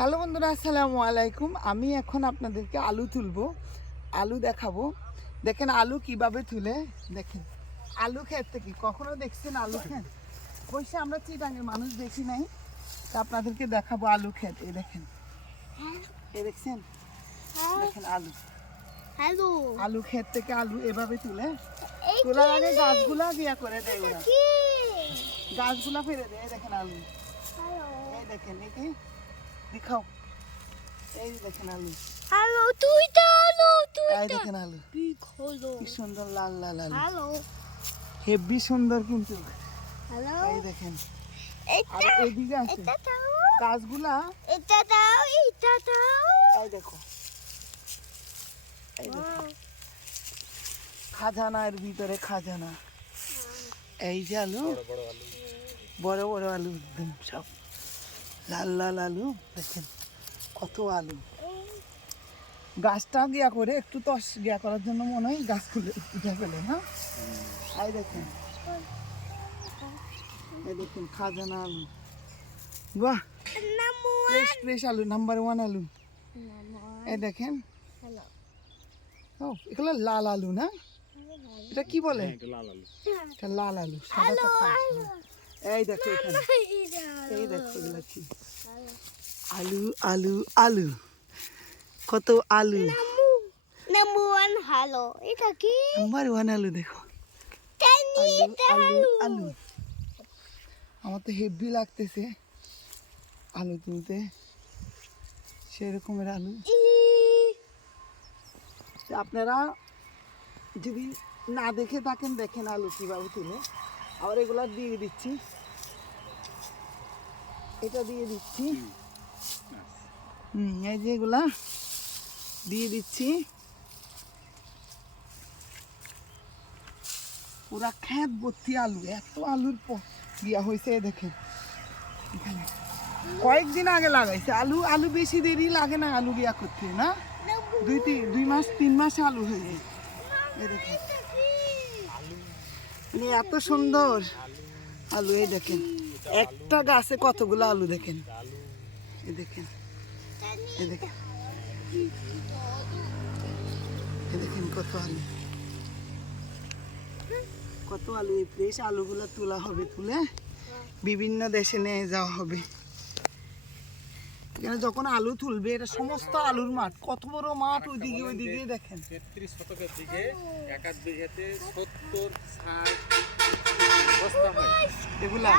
Hello বন্ধুরা আসসালামু আলাইকুম। আমি এখন আপনাদেরকে আলু তুলবো আলু দেখাবো। দেখেন আলু কীভাবে তুলে দেখেন। আলু ক্ষেত থেকে কখনো দেখছেন আলু ক্ষেত? বসে আমরা চিটাঙের মানুষ দেখি নাই। তা আপনাদেরকে দেখাবো আলু ক্ষেত এ দেখেন। এ দেখছেন? দেখেন আলু। হ্যালো। আলু ক্ষেত থেকে আলু এভাবে তুলে। তোলার আগে গাছগুলা দিয়া করে দেয় ওরা। গাছগুলা ফেলে দেয় দেখেন আলু। এই দেখেন এই দেখাও। এই দেখেন আলু। হ্যালো তুই তো হ্যালো তুই তো দেখেন আলু। কি সুন্দর লাল লাল আলু। হ্যালো। হেভি সুন্দর কিন্তু। হ্যালো। এই দেখেন। আর এটা এদিকে আছে। এটা দাও। গাছগুলা। এটা দাও এটা দাও। এই দেখো। এই দেখো। খাজানার ভিতরে খাজানা। এই যে আলু। বড় বড় আলু একদম সব। লাল লাল আলু দেখেন কত আলু। গাছটা গিয়া করে একটু তস গিয়া করার জন্য মনে হয় গাছ খুলে উঠে ফেলে না? এই দেখেন। এই দেখেন খাজানা আলু। বাহ! ফ্রেশ ফ্রেশ আলু নাম্বার ওয়ান আলু। এই দেখেন। ও এগুলো লাল আলু না? এটা কি বলে? এটা লাল আলু সাদা এই দেখো এখানে। এই দেখো। এগুলো কি আলু আলু আলু। কত আলু। ওয়ান এটা কি? নাম্বার ওয়ান আলু দেখো। আলু আলু আলু। আমার তো হেভি লাগতেছে আলু তুলতে। সেরকমের আলু। আপনারা যদি না দেখে থাকেন দেখেন আলু কীভাবে তুলে। আবার এগুলা দিয়ে দিচ্ছি। এটা দিয়ে দিচ্ছি। হুম এই যে এগুলা দিয়ে দিচ্ছি। পুরা খ্যাত ভর্তি আলু এত আলুর ইয়া হয়েছে এখানে। কয়েকদিন আগে লাগাইছে। আলু আলু বেশি দেরি লাগে না আলু গিয়া করতে না? দুই তিন দুই মাস তিন মাস আলু হয়ে যায়। এই দেখেন। মানে এত সুন্দর আলু এই দেখেন। একটা গাছে কতগুলো আলু দেখেন? দেখেন। দেখেন। কত আলু। কত আলু এই ফ্রেশ আলুগুলো তোলা হবে তুলে বিভিন্ন দেশে নিয়ে যাওয়া হবে। এখানে যখন আলু তুলবে এটা সমস্ত আলুর মাঠ কত বড় মাঠ ওইদিকে ওইদিকে দেখেন। তেত্রিশ শতকের দিকে এক বিঘাতে সত্তর ষাট বস্তা এগুলা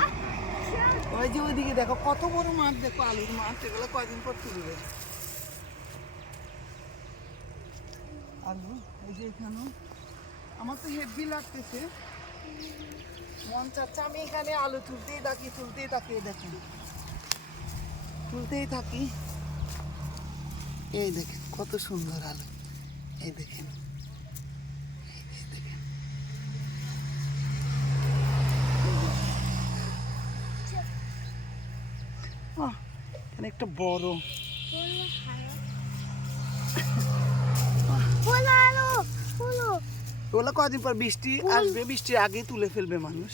ওই যে ওইদিকে দেখো, কত বড় মাঠ দেখো আলুর মাঠ এগুলো কয়দিন পর তুলবে আলু এই যে এখানেও। আমার তো হেভি লাগতেছে। মন চাচ্ছে, আমি এখানে আলু তুলতেই থাকি তুলতেই থাকি দেখেন। তুলতেই থাকি। এই দেখেন, কত সুন্দর আলু। এই দেখেন। একটা বড়। ওগুলো কদিন পর বৃষ্টি আসবে? বৃষ্টির আগেই তুলে ফেলবে মানুষ।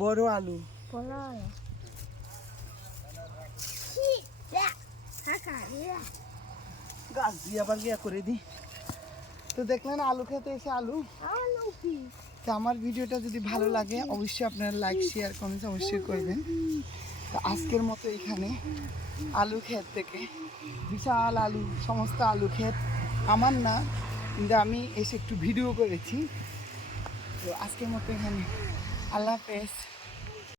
বড় আলু। গাছ দিয়ে আবার গিয়া করে দিই। তো দেখলেন আলু খেতে এসে আলু। কি তো আমার ভিডিওটা যদি ভালো লাগে, অবশ্যই আপনারা লাইক শেয়ার কমেন্টস অবশ্যই করবেন। তো আজকের মতো এখানে আলু ক্ষেত থেকে বিশাল আলু, সমস্ত আলু ক্ষেত আমার না, কিন্তু আমি এসে একটু ভিডিও করেছি। তো আজকের মতো এখানে। আল্লাহ হাফেজ।